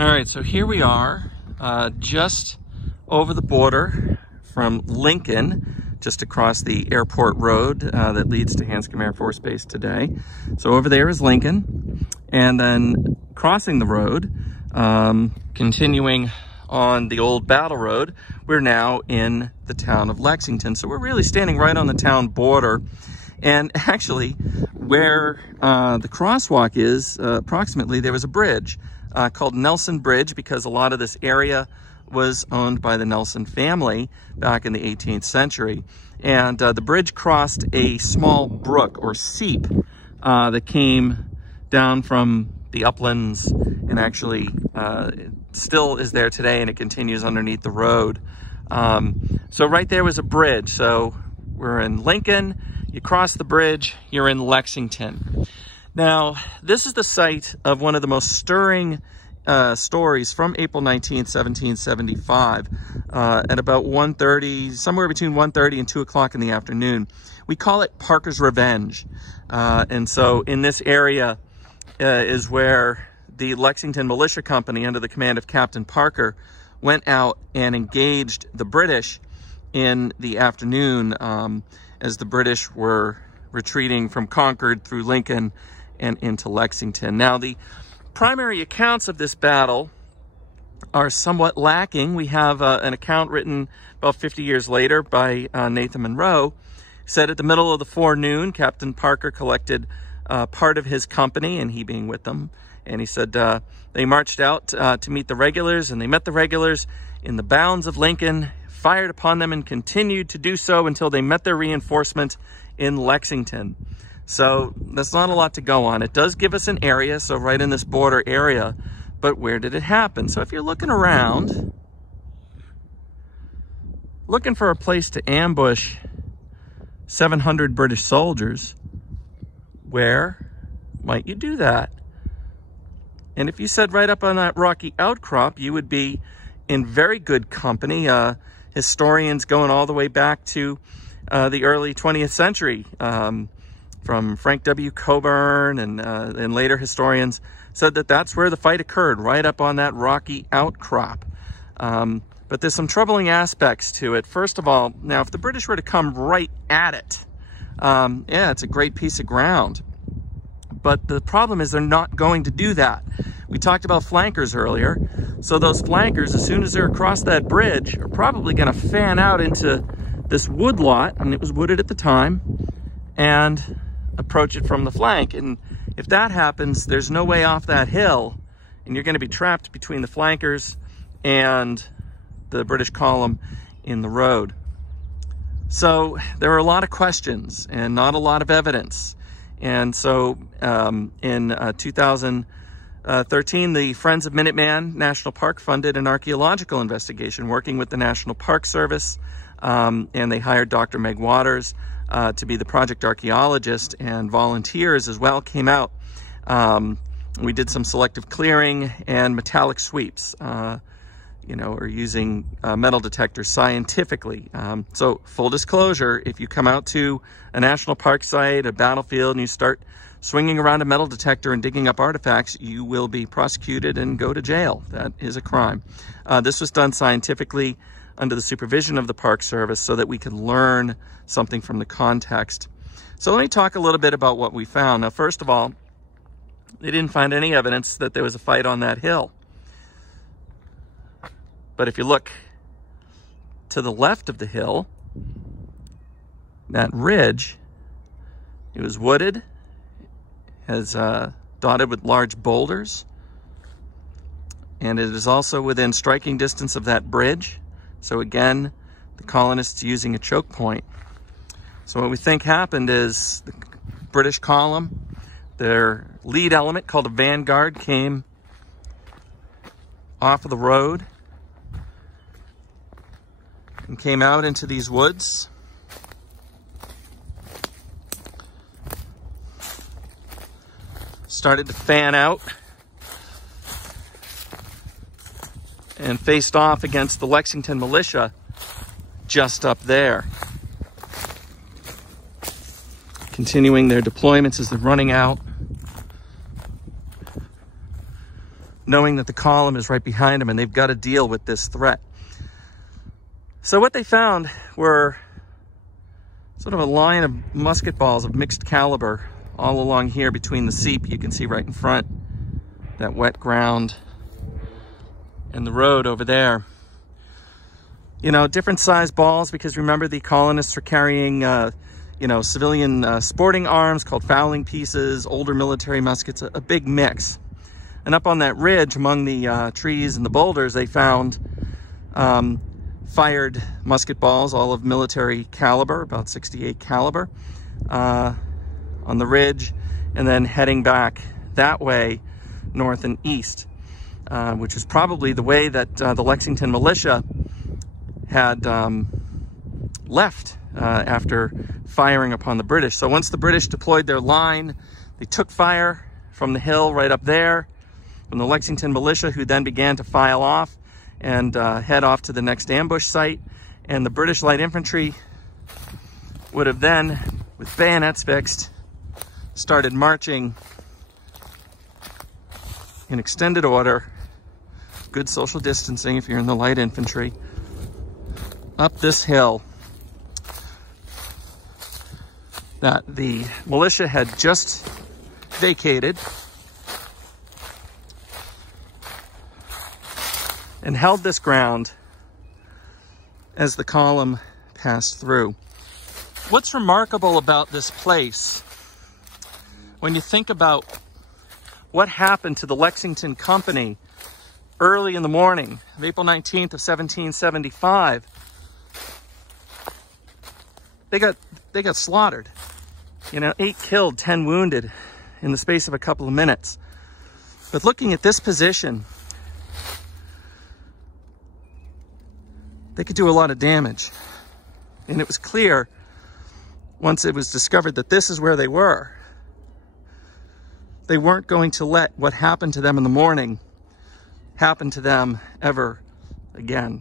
All right, so here we are, just over the border from Lincoln, just across the airport road that leads to Hanscom Air Force Base today. So over there is Lincoln, and then crossing the road, continuing on the old Battle Road, we're now in the town of Lexington. So we're really standing right on the town border. And actually, where the crosswalk is, approximately, there was a bridge called Nelson Bridge, because a lot of this area was owned by the Nelson family back in the 18th century. And the bridge crossed a small brook or seep that came down from the uplands, and actually still is there today, and it continues underneath the road. So right there was a bridge. So we're in Lincoln, you cross the bridge, you're in Lexington. Now, this is the site of one of the most stirring stories from April 19th, 1775, at about 1:30, somewhere between 1:30 and 2 o'clock in the afternoon. We call it Parker's Revenge. And so in this area is where the Lexington Militia Company, under the command of Captain Parker, went out and engaged the British in the afternoon as the British were retreating from Concord through Lincoln and into Lexington. Now, the primary accounts of this battle are somewhat lacking. We have an account written about 50 years later by Nathan Monroe. Said at the middle of the forenoon, Captain Parker collected part of his company, and he being with them. And he said they marched out to meet the regulars, and they met the regulars in the bounds of Lincoln, fired upon them, and continued to do so until they met their reinforcement in Lexington. So that's not a lot to go on. It does give us an area, so right in this border area, but where did it happen? So if you're looking around, looking for a place to ambush 700 British soldiers, where might you do that? And if you said right up on that rocky outcrop, you would be in very good company. Historians going all the way back to the early 20th century, from Frank W. Coburn and later historians said that that's where the fight occurred, right up on that rocky outcrop. But there's some troubling aspects to it. First of all, now if the British were to come right at it, yeah, it's a great piece of ground. But the problem is they're not going to do that. We talked about flankers earlier. So those flankers, as soon as they're across that bridge, are probably going to fan out into this wood lot, and it was wooded at the time, and approach it from the flank. And if that happens, there's no way off that hill, and you're going to be trapped between the flankers and the British column in the road. So there are a lot of questions and not a lot of evidence. And so in 2013, the Friends of Minuteman National Park funded an archaeological investigation working with the National Park Service, and they hired Dr. Meg Waters to be the project archaeologist, and volunteers as well came out. We did some selective clearing and metallic sweeps, or using metal detectors scientifically. So full disclosure, if you come out to a national park site, a battlefield, and you start swinging around a metal detector and digging up artifacts, you will be prosecuted and go to jail. That is a crime. This was done scientifically under the supervision of the Park Service so that we could learn something from the context. So let me talk a little bit about what we found. Now, first of all, they didn't find any evidence that there was a fight on that hill. But if you look to the left of the hill, that ridge, it was wooded, has dotted with large boulders, and it is also within striking distance of that bridge. So again, the colonists using a choke point. So what we think happened is the British column, their lead element called a vanguard, came off of the road and came out into these woods. Started to fan out and faced off against the Lexington militia just up there. Continuing their deployments as they're running out. knowing that the column is right behind them and they've got to deal with this threat. So what they found were sort of a line of musket balls of mixed caliber all along here between the seep. You can see right in front, that wet ground, and the road over there. You know, different size balls, because remember, the colonists are carrying, you know, civilian sporting arms called fowling pieces, older military muskets, a big mix. And up on that ridge among the trees and the boulders, they found fired musket balls, all of military caliber, about 68 caliber, on the ridge, and then heading back that way, north and east, which is probably the way that the Lexington militia had left after firing upon the British. So once the British deployed their line, they took fire from the hill right up there from the Lexington militia, who then began to file off and head off to the next ambush site. And the British light infantry would have then, with bayonets fixed, started marching in extended order, good social distancing if you're in the light infantry, up this hill that the militia had just vacated, and held this ground as the column passed through. What's remarkable about this place, when you think about what happened to the Lexington Company early in the morning of April 19th of 1775, they got slaughtered. You know, 8 killed, 10 wounded in the space of a couple of minutes. But looking at this position, they could do a lot of damage. And it was clear, once it was discovered that this is where they were, they weren't going to let what happened to them in the morning happen to them ever again.